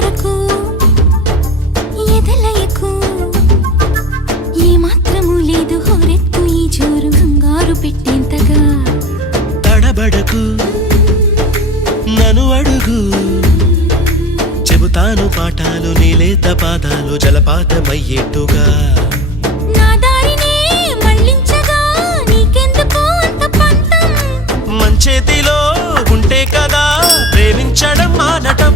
కొరకు ఎదలయకు ఏ మాత్రము లేదు హోరెత్తు ఈ జోరు కంగారు పెట్టేంతగా తడబడకు నన్ను అడుగు చెబుతాను పాఠాలు నీలేత పాదాలు జలపాతమయ్యేట్టుగా నా దారినే మళ్ళించగా నీకెందుకు అంత పంతం మంచేతిలో ఉంటే కదా ప్రేమించడం మానటం